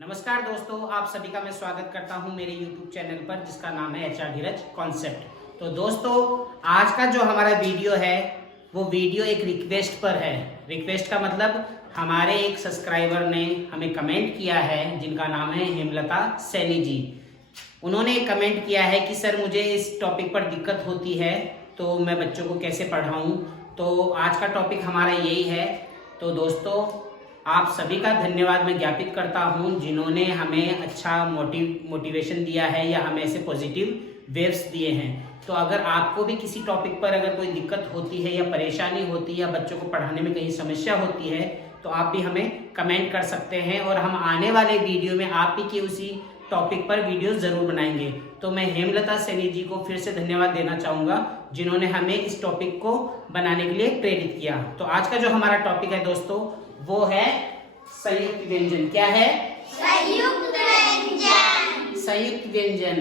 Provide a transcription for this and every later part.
नमस्कार दोस्तों, आप सभी का मैं स्वागत करता हूं मेरे YouTube चैनल पर जिसका नाम है HR धीरज कॉन्सेप्ट। तो दोस्तों, आज का जो हमारा वीडियो है वो वीडियो एक रिक्वेस्ट पर है। रिक्वेस्ट का मतलब हमारे एक सब्सक्राइबर ने हमें कमेंट किया है जिनका नाम है हेमलता सैनी जी। उन्होंने कमेंट किया है कि सर मुझे इस टॉपिक पर दिक्कत होती है तो मैं बच्चों को कैसे पढ़ाऊं। तो आज का टॉपिक हमारा यही है। तो दोस्तों, आप सभी का धन्यवाद मैं ज्ञापित करता हूं जिन्होंने हमें अच्छा मोटिवेशन दिया है या हमें ऐसे पॉजिटिव वेव्स दिए हैं। तो अगर आपको भी किसी टॉपिक पर अगर कोई दिक्कत होती है या परेशानी होती है या बच्चों को पढ़ाने में कहीं समस्या होती है तो आप भी हमें कमेंट कर सकते हैं और हम आने वाले वीडियो में आप ही के उसी टॉपिक पर वीडियो जरूर बनाएंगे। तो मैं हेमलता सैनी जी को फिर से धन्यवाद देना चाहूँगा जिन्होंने हमें इस टॉपिक को बनाने के लिए प्रेरित किया। तो आज का जो हमारा टॉपिक है दोस्तों वो है संयुक्त व्यंजन। क्या है? संयुक्त व्यंजन। संयुक्त व्यंजन।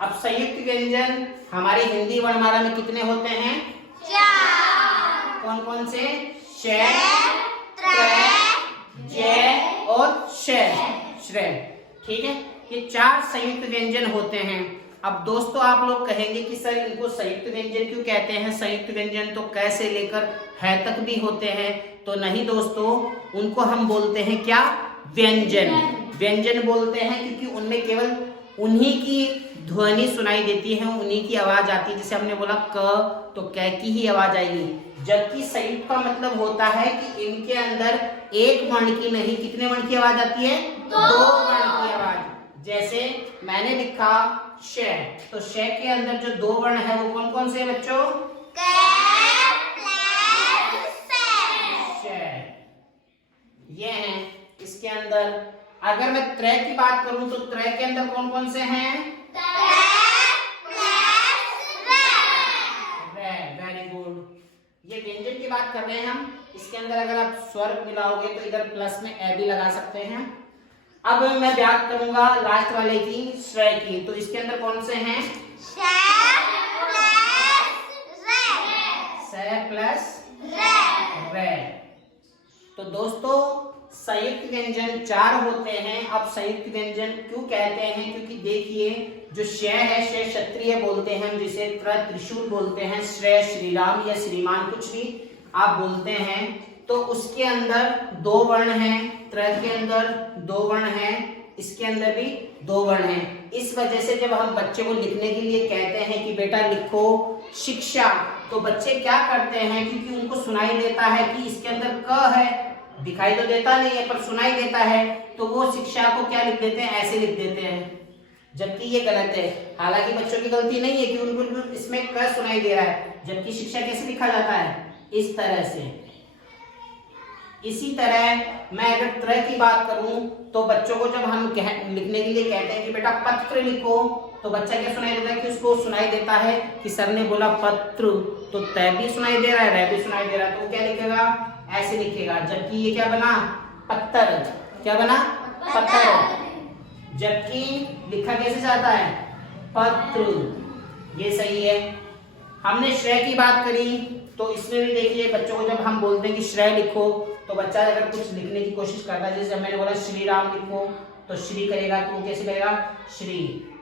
अब संयुक्त व्यंजन हमारी हिंदी वर्णमाला में कितने होते हैं? 4। कौन कौन से? श, त्र, ज और श्रेय। ठीक है, ये 4 संयुक्त व्यंजन होते हैं। अब दोस्तों, आप लोग कहेंगे कि सर इनको संयुक्त व्यंजन क्यों कहते हैं? संयुक्त व्यंजन तो क से लेकर है तक भी होते हैं। तो नहीं दोस्तों, उनको हम बोलते हैं क्या? व्यंजन। व्यंजन बोलते हैं क्योंकि उनमें केवल उन्हीं की ध्वनि सुनाई देती है, उन्हीं की आवाज आती है। जैसे हमने बोला क, तो क की ही आवाज आएगी। जबकि संयुक्त का मतलब होता है कि इनके अंदर एक वर्ण की नहीं, कितने वर्ण की आवाज आती है? 2 वर्ण की आवाज। जैसे मैंने लिखा श, तो श के अंदर जो 2 वर्ण है वो कौन कौन से हैं बच्चों? ये हैं। इसके अंदर अगर मैं त्रय की बात करूं तो त्रय के अंदर कौन कौन से हैं? Very good. ये व्यंजन की बात कर रहे हैं हम। इसके अंदर अगर आप स्वर मिलाओगे तो इधर प्लस में ए भी लगा सकते हैं। अब मैं बात करूंगा लास्ट वाले की, श्रेय की। तो इसके अंदर कौन से हैं? स प्लस रे। तो दोस्तों, संयुक्त व्यंजन 4 होते हैं। अब संयुक्त व्यंजन क्यों कहते हैं? क्योंकि देखिए, जो श है, श क्षत्रिय बोलते हैं हम जिसे, त्रिशूल बोलते हैं, श्रेय श्रीराम या श्रीमान कुछ भी आप बोलते हैं। तो उसके अंदर 2 वर्ण हैं, त्र के अंदर 2 वर्ण हैं, इसके अंदर भी 2 वर्ण हैं। इस वजह से जब हम बच्चे को लिखने के लिए कहते हैं कि बेटा लिखो शिक्षा, तो बच्चे क्या करते हैं? क्योंकि उनको सुनाई देता है कि इसके अंदर क है, दिखाई तो देता नहीं है पर सुनाई देता है, तो वो शिक्षा को क्या लिख देते हैं? ऐसे लिख देते हैं। जबकि ये गलत है। हालांकि बच्चों की गलती नहीं है कि उनको इसमें क सुनाई दे रहा है, जबकि शिक्षा कैसे लिखा जाता है? इस तरह से। इसी तरह मैं अगर त्र की बात करूं तो बच्चों को जब हम लिखने के लिए कहते हैं कि बेटा पत्र लिखो, तो बच्चा क्या सुनाई देता है? कि उसको सुनाई देता है कि सर ने बोला पत्र, तो तय भी सुनाई दे रहा है, रह भी सुनाई दे रहा है, तो वो क्या लिखेगा? ऐसे लिखेगा। जबकि ये क्या बना? पत्थर। क्या बना? पत्थर। जबकि लिखा कैसे जाता है? पत्र। ये सही है। हमने श्रेय की बात करी तो इसमें भी देखिए, बच्चों को जब हम बोलते हैं कि श्रेय लिखो तो बच्चा अगर कुछ लिखने की कोशिश करता है, जैसे मैंने बोला श्री राम लिखो, तो श्री करेगा तो कैसे करेगा? श्री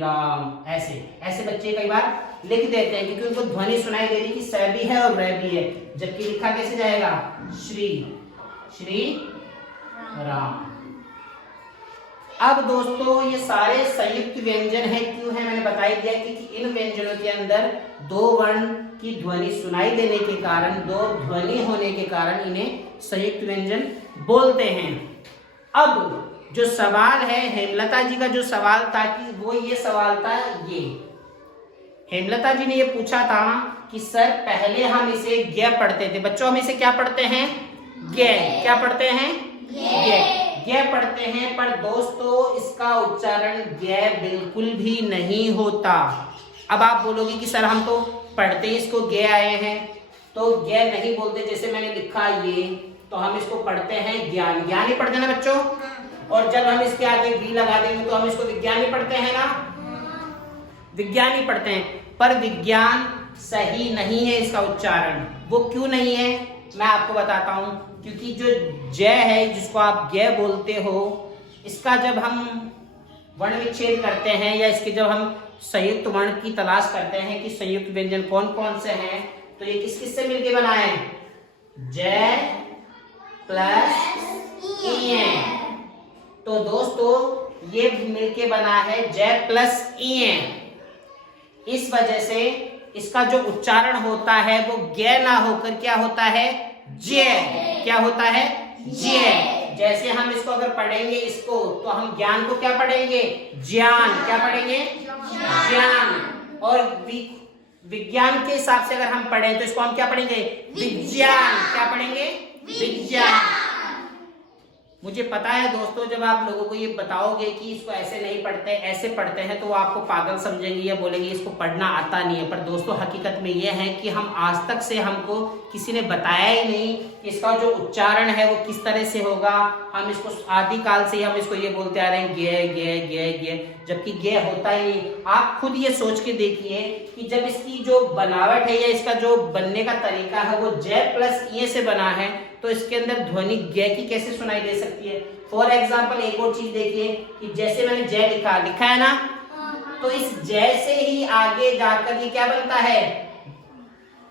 राम। ऐसे ऐसे बच्चे कई बार लिख देते हैं क्योंकि उनको ध्वनि सुनाई दे रही कि स भी है और र भी है, जबकि लिखा कैसे जाएगा? श्री राम। अब दोस्तों, ये सारे संयुक्त व्यंजन है। क्यों है? मैंने बता ही दिया क्योंकि इन व्यंजनों के अंदर 2 वर्ण की ध्वनि सुनाई देने के कारण, 2 ध्वनि होने के कारण इन्हें संयुक्त व्यंजन बोलते हैं। अब जो सवाल है, हेमलता जी का जो सवाल था कि वो ये सवाल था, ये हेमलता जी ने ये पूछा था कि सर पहले हम इसे ज्ञ पढ़ते थे। बच्चों, हम इसे क्या पढ़ते हैं? ज्ञ। क्या पढ़ते हैं? ज्ञ पढ़ते हैं। पर दोस्तों, इसका उच्चारण ज्ञ बिल्कुल भी नहीं होता। अब आप बोलोगे कि सर हम तो पढ़ते ही इसको ज्ञ आए हैं, तो ज्ञ नहीं बोलते। जैसे मैंने लिखा ये, तो हम इसको पढ़ते हैं ज्ञान। ज्ञान ही पढ़ते ना बच्चों? और जब हम इसके आगे वी लगा देंगे तो हम इसको विज्ञान ही पढ़ते हैं ना? विज्ञान ही पढ़ते हैं। पर विज्ञान सही नहीं है इसका उच्चारण। वो क्यों नहीं है? मैं आपको बताता हूं। क्योंकि जो जय है जिसको आप गे बोलते हो, इसका जब हम वर्ण विच्छेद करते हैं या इसके जब हम संयुक्त वर्ण की तलाश करते हैं कि संयुक्त व्यंजन कौन कौन से हैं, तो ये किस किस से मिलके बना है? जय प्लस ई। तो दोस्तों ये मिलके बना है जय प्लस ई। इस वजह से इसका जो उच्चारण होता है वो गे ना होकर क्या होता है? जय। क्या होता है? जय। जैसे हम इसको अगर पढ़ेंगे इसको, तो हम ज्ञान को क्या पढ़ेंगे? ज्ञान। क्या पढ़ेंगे? ज्ञान। और विज्ञान के हिसाब से अगर हम पढ़ें तो इसको हम क्या पढ़ेंगे? विज्ञान। क्या पढ़ेंगे? विज्ञान। मुझे पता है दोस्तों, जब आप लोगों को ये बताओगे कि इसको ऐसे नहीं पढ़ते ऐसे पढ़ते हैं, तो वो आपको पागल समझेंगे या बोलेंगे इसको पढ़ना आता नहीं है। पर दोस्तों हकीकत में ये है कि हम आज तक से हमको किसी ने बताया ही नहीं कि इसका जो उच्चारण है वो किस तरह से होगा। हम इसको आदिकाल से ही हम इसको ये बोलते आ रहे हैं गे गे गे गे, जबकि गे होता ही नहीं। आप खुद ये सोच के देखिए कि जब इसकी जो बनावट है या इसका जो बनने का तरीका है वो जय प्लस ई से बना है, तो इसके अंदर ध्वनि गे की कैसे सुनाई दे सकती है? फॉर एग्जाम्पल एक और चीज देखिए कि जैसे मैंने जय लिखा है ना, तो इस जय से ही आगे जाकर ये क्या बनता है?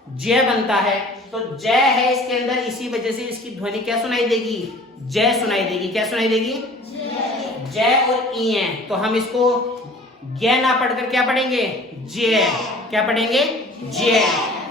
जय बनता है। तो जय है इसके अंदर, इसी वजह से इसकी ध्वनि क्या सुनाई देगी? जय सुनाई देगी। क्या सुनाई देगी? जय और ई है, तो हम इसको गे ना पढ़कर क्या पढ़ेंगे? जय। क्या पढ़ेंगे? जय।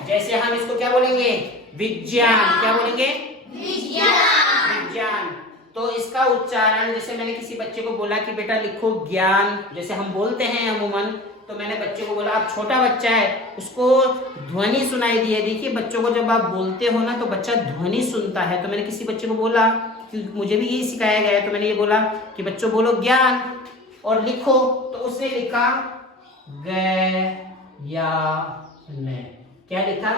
जैसे हम इसको क्या बोलेंगे? विज्ञान। क्या बोलेंगे? विज्ञान। तो इसका उच्चारण, जैसे मैंने किसी बच्चे को बोला कि बेटा लिखो ज्ञान, जैसे हम बोलते हैं अमूमन, तो मैंने बच्चे को बोला, आप छोटा बच्चा है उसको ध्वनि सुनाई दी है। देखिए बच्चों को जब आप बोलते हो ना तो बच्चा ध्वनि सुनता है। तो मैंने किसी बच्चे को बोला कि मुझे भी यही सिखाया गया है, तो मैंने ये बोला कि बच्चों बोलो ज्ञान और लिखो, तो उसने लिखा ग या न। क्या लिखा?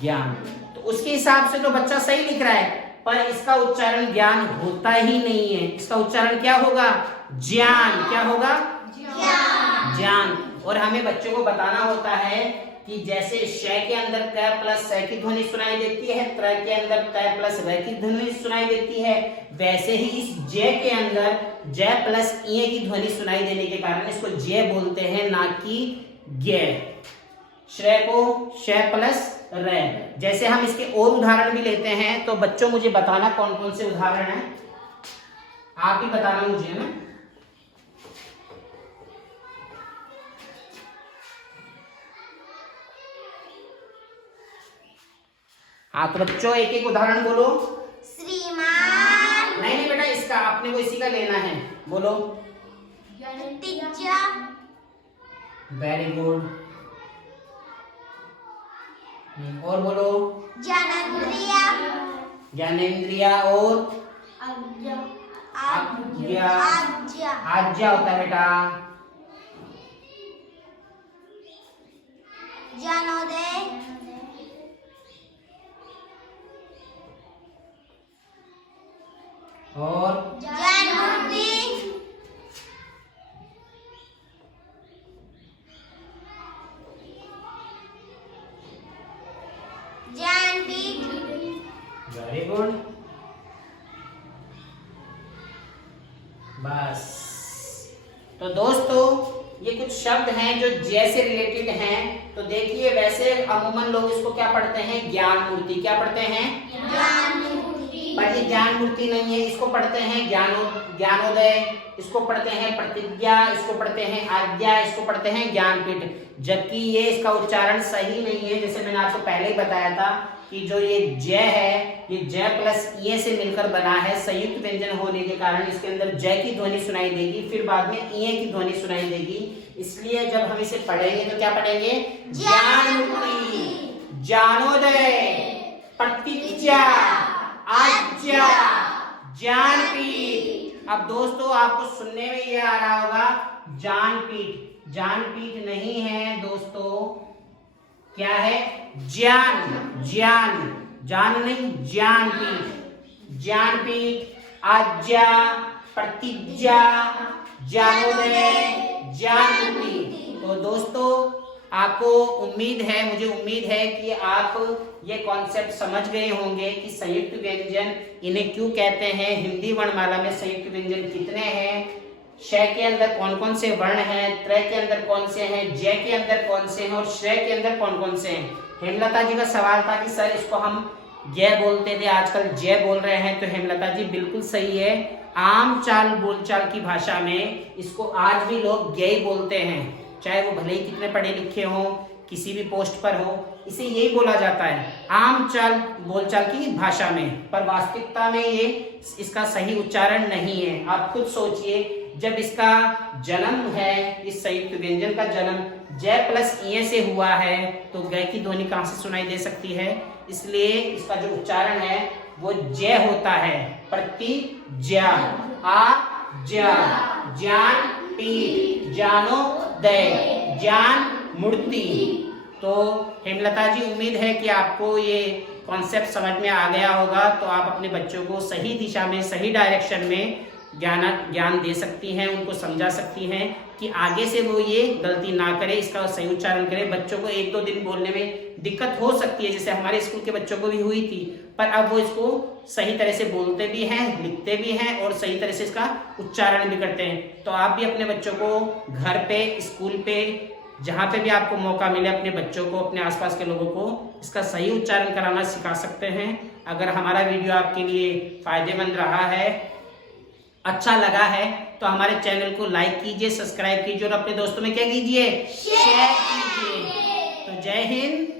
ज्ञान। तो उसके हिसाब से तो बच्चा सही लिख रहा है, पर इसका उच्चारण ज्ञान होता ही नहीं है। इसका उच्चारण क्या होगा? ज्ञान। क्या होगा? ज्ञान। और हमें बच्चों को बताना होता है कि जैसे श के अंदर क प्लस स की ध्वनि सुनाई देती है, त्र के अंदर त प्लस र की ध्वनि सुनाई देती है, वैसे ही इस जय के अंदर जय प्लस ई की ध्वनि सुनाई देने के कारण इसको जय बोलते हैं, ना कि गे। श्रेय को श प्लस र। जैसे हम इसके और उदाहरण भी लेते हैं, तो बच्चों मुझे बताना कौन कौन से उदाहरण हैं, आप ही बताना मुझे ना। हाँ, तो बच्चों एक एक उदाहरण बोलो। श्रीमान। नहीं बेटा, इसका आपने को इसी का लेना है, बोलो। टीचर। Very good. और बोलो। ज्ञानेंद्रिय। ज्ञानेंद्रिय और आज्ञा होता है बेटा। ज्ञानोदय। और ज्ञानमूर्ति। ज्ञानपीठ। Very good. बस। तो दोस्तों ये कुछ शब्द हैं जो जय से रिलेटेड हैं। तो देखिए वैसे अमूमन लोग इसको क्या पढ़ते हैं? ज्ञान मूर्ति। क्या पढ़ते हैं? पर ये ज्ञान मूर्ति नहीं है, इसको पढ़ते हैं ज्ञानोदय, इसको पढ़ते हैं प्रतिज्ञा, इसको पढ़ते हैं आज्ञा, इसको पढ़ते हैं ज्ञानपीठ। जबकि ये इसका उच्चारण सही नहीं है। जैसे मैंने आपको पहले ही बताया था कि जो ये जय है, ये जय प्लस ई से मिलकर बना है। संयुक्त व्यंजन होने के कारण इसके अंदर जय की ध्वनि सुनाई देगी, फिर बाद में ई की ध्वनि सुनाई देगी। इसलिए जब हम इसे पढ़ेंगे तो क्या पढ़ेंगे? ज्ञानमूर्ति, ज्ञानोदय, प्रतिज्ञा, आज्ञा, ज्ञानपीठ। अब दोस्तों आपको सुनने में ये आ रहा होगा ज्ञानपीठ। ज्ञानपीठ नहीं है दोस्तों, क्या है? ज्ञान। ज्ञान, ज्ञान नहीं, ज्ञानपीठ। ज्ञानपीठ, आज्ञा, प्रतिज्ञा, ज्ञानोदय, ज्ञानमूर्ति। तो दोस्तों आपको उम्मीद है, मुझे उम्मीद है कि आप ये कॉन्सेप्ट समझ गए होंगे कि संयुक्त व्यंजन इन्हें क्यों कहते हैं, हिंदी वर्णमाला में संयुक्त व्यंजन कितने हैं, श के अंदर कौन कौन से वर्ण हैं, त्र के अंदर कौन से हैं, ज के अंदर कौन से हैं और श्रेय के अंदर कौन कौन से हैं। हेमलता जी का सवाल था कि सर इसको हम ज बोलते थे, आजकल ज बोल रहे हैं, तो हेमलता जी बिल्कुल सही है। आम चाल बोलचाल की भाषा में इसको आज भी लोग ज ही बोलते हैं, चाहे वो भले ही कितने पढ़े लिखे हों, किसी भी पोस्ट पर हो, इसे यही बोला जाता है आम चाल बोलचाल की भाषा में, पर वास्तविकता में ये इसका सही उच्चारण नहीं है। आप खुद सोचिए, जब इसका जन्म है, इस संयुक्त व्यंजन का जन्म ज प्लस इ से हुआ है, तो ग की ध्वनि कहां से सुनाई दे सकती है, इसलिए इसका जो उच्चारण है वो ज होता है। प्रति ज्ञा आ ज्ञा ज्ञान पीठ ज्ञानोदय ज्ञान मूर्ति। तो हेमलता जी उम्मीद है कि आपको ये कॉन्सेप्ट समझ में आ गया होगा, तो आप अपने बच्चों को सही दिशा में, सही डायरेक्शन में ज्ञान दे सकती हैं, उनको समझा सकती हैं कि आगे से वो ये गलती ना करे, इसका सही उच्चारण करे। बच्चों को एक दो दिन बोलने में दिक्कत हो सकती है, जैसे हमारे स्कूल के बच्चों को भी हुई थी, पर अब वो इसको सही तरह से बोलते भी हैं, लिखते भी हैं और सही तरह से इसका उच्चारण भी करते हैं। तो आप भी अपने बच्चों को घर पे, स्कूल पे, जहाँ पे भी आपको मौका मिले, अपने बच्चों को, अपने आसपास के लोगों को इसका सही उच्चारण कराना सिखा सकते हैं। अगर हमारा वीडियो आपके लिए फायदेमंद रहा है, अच्छा लगा है, तो हमारे चैनल को लाइक कीजिए, सब्सक्राइब कीजिए और अपने दोस्तों में क्या कीजिए, शेयर कीजिए। तो जय हिंद।